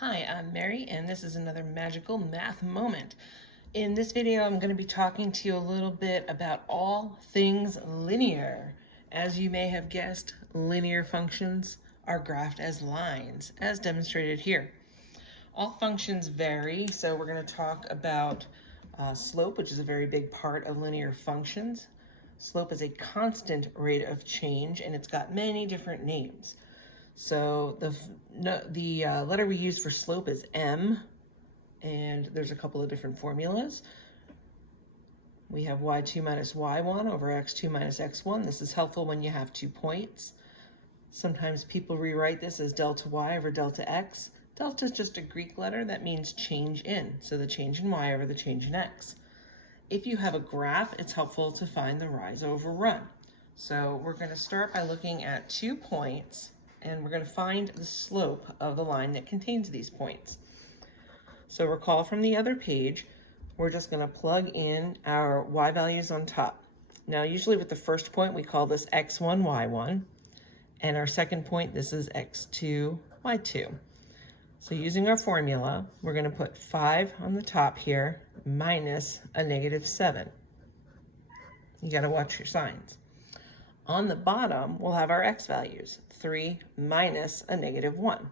Hi, I'm Mary, and this is another magical math moment. In this video, I'm going to be talking to you a little bit about all things linear. As you may have guessed, linear functions are graphed as lines, as demonstrated here. All functions vary, so we're going to talk about slope, which is a very big part of linear functions. Slope is a constant rate of change, and it's got many different names. So the letter we use for slope is M, and there's a couple of different formulas. We have y2 minus y1 over x2 minus x1. This is helpful when you have 2 points. Sometimes people rewrite this as delta y over delta x. Delta is just a Greek letter that means change in, so the change in y over the change in x. If you have a graph, it's helpful to find the rise over run. So we're going to start by looking at 2 points, and we're going to find the slope of the line that contains these points. So recall from the other page, we're just going to plug in our y values on top. Now usually with the first point we call this x1, y1, and our second point this is x2, y2. So using our formula, we're going to put 5 on the top here minus a -7. You got to watch your signs. On the bottom, we'll have our x values, 3 minus a -1.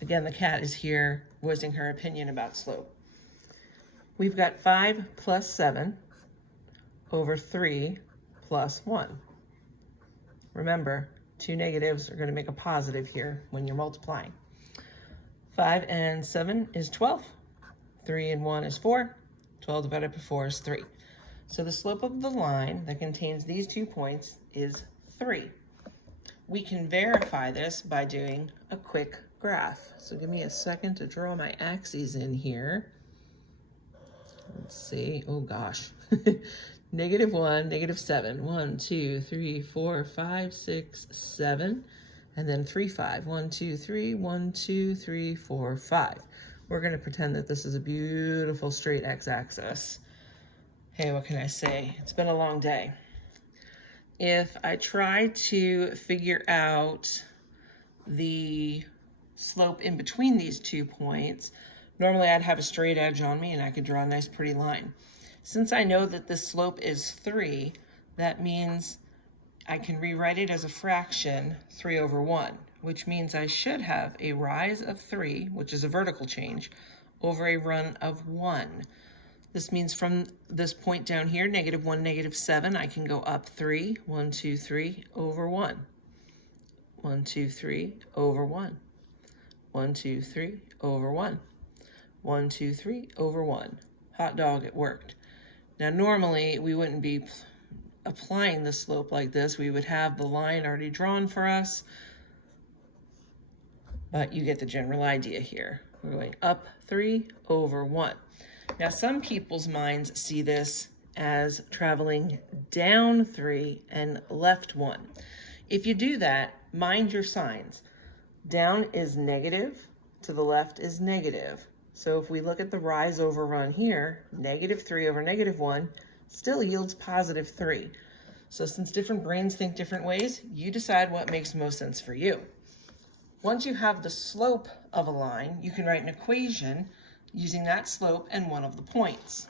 Again, the cat is here voicing her opinion about slope. We've got 5 plus 7 over 3 plus 1. Remember, 2 negatives are going to make a positive here when you're multiplying. 5 and 7 is 12. 3 and 1 is 4. 12 divided by 4 is 3. So the slope of the line that contains these 2 points is 3. We can verify this by doing a quick graph. So give me a second to draw my axes in here. Let's see. Oh gosh. -1, -7. 1, 2, 3, 4, 5, 6, 7. And then 3, 5. 1, 2, 3. 1, 2, 3, 4, 5. We're going to pretend that this is a beautiful straight x-axis. Hey, what can I say? It's been a long day. If I try to figure out the slope in between these 2 points, normally I'd have a straight edge on me and I could draw a nice pretty line. Since I know that this slope is 3, that means I can rewrite it as a fraction, 3 over 1, which means I should have a rise of 3, which is a vertical change, over a run of 1. This means from this point down here, -1, -7, I can go up 3, 1, 2, 3, over 1. 1, 2, 3, over 1. 1, 2, 3, over 1. 1, 2, 3, over 1. Hot dog, it worked. Now normally we wouldn't be applying the slope like this. We would have the line already drawn for us, but you get the general idea here. We're going up 3 over 1. Now some people's minds see this as traveling down 3 and left 1. If you do that, mind your signs. Down is negative, to the left is negative. So if we look at the rise over run here, -3 over -1 still yields +3. So since different brains think different ways, you decide what makes most sense for you. Once you have the slope of a line, you can write an equation using that slope and one of the points.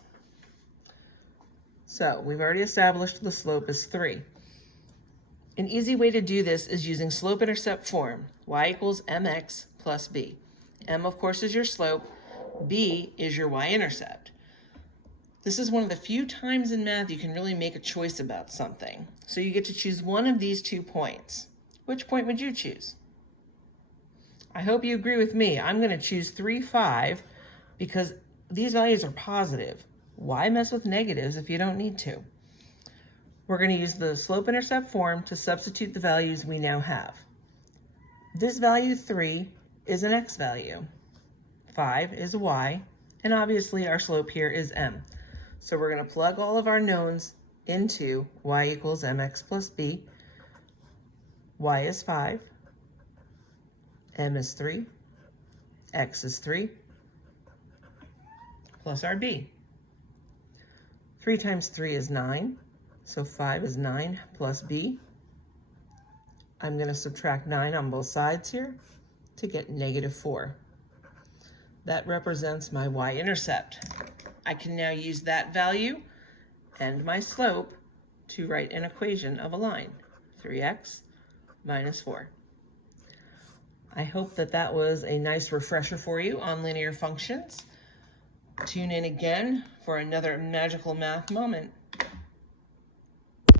So we've already established the slope is 3. An easy way to do this is using slope-intercept form, y equals mx plus b. M, of course, is your slope. B is your y-intercept. This is one of the few times in math you can really make a choice about something. So you get to choose one of these 2 points. Which point would you choose? I hope you agree with me. I'm going to choose 3, 5 because these values are positive. Why mess with negatives if you don't need to? We're going to use the slope-intercept form to substitute the values we now have. This value 3 is an x value. 5 is a y, and obviously our slope here is m. So we're going to plug all of our knowns into y equals mx plus b. Y is 5, m is 3, x is 3, plus our b. 3 times 3 is 9, so 5 is 9 plus b. I'm going to subtract 9 on both sides here. to get -4. That represents my y-intercept. I can now use that value and my slope to write an equation of a line, 3x minus 4. I hope that that was a nice refresher for you on linear functions. Tune in again for another magical math moment.